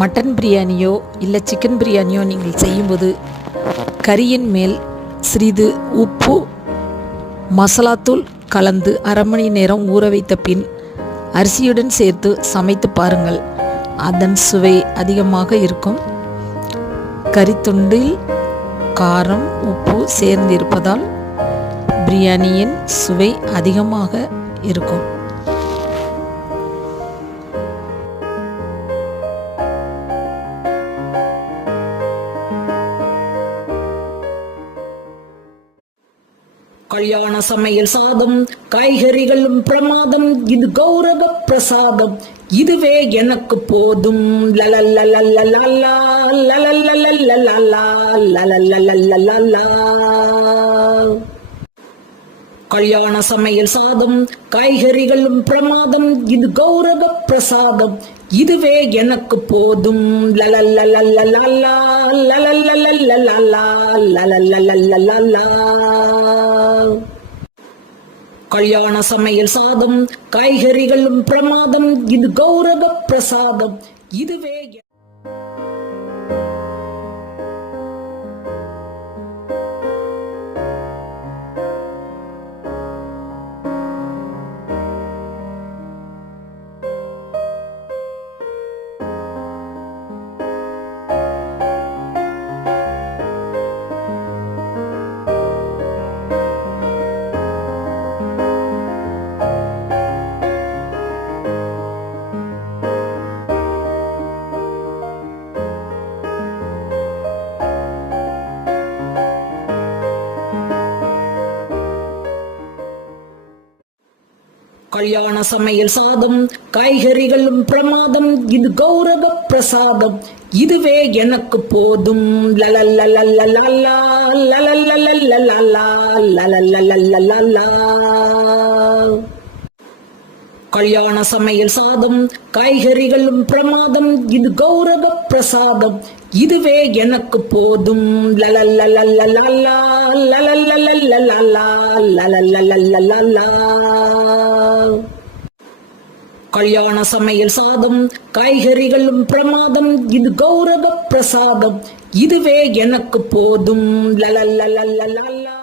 Mutton பிரியாணியோ இல்லை chicken பிரியாணியோ நீங்கள் செய்யும்போது கறியின் மேல் சிறிது உப்பு மசாலாத்தூள் கலந்து அரை மணி நேரம் ஊற வைத்த பின் அரிசியுடன் சேர்த்து சமைத்து பாருங்கள். அதன் சுவை அதிகமாக இருக்கும். கறித்துண்டில் காரம் உப்பு சேர்ந்திருப்பதால் பிரியாணியின் சுவை அதிகமாக இருக்கும். கல்யாண சமையல் சாதம், காய்கறிகளும் பிரமாதம், இது கௌரவ பிரசாதம், இதுவே எனக்கு போதும். லலல்லலல்லலல்லா, லலல்லலல்லலல்லா, லலல்லலல்லலல்லா. கல்யாண சமையல் சாதம், காய்கறிகளும் பிரமாதம், இது கௌரவ பிரசாதம், இதுவே எனக்கு போதும். லலல்லலல்லலல்லா, லலல்லலல்லலல்லா, லலல்லலல்லலல்லா. கல்யாண சமையல் சாதம், காய்கறிகளும் பிரமாதம், இது கௌரவ பிரசாதம், இதுவே கல்யாண சமையல் சாதம், காய்கறிகளும் பிரமாதம், இது கௌரவ பிரசாதம், இதுவே எனக்கு போதும். லலல்லலல்லலல்லா, லலல்லலல்லலல்லா, லலல்லலல்லலல்லா. கல்யாண சமையல் சாதம், காய்கறிகளும் பிரமாதம், இது கௌரவ பிரசாதம், இதுவே எனக்கு போதும். லலல்லலல்லலல்லா, லலல்லலல்லலல்லா, லலல்லலல்லலல்லா. கல்யாண சமையல் சாதம், காய்கறிகளும் பிரமாதம், இது கௌரவ பிரசாதம், இதுவே எனக்கு போதும். லலல்லலல்லலல்லா.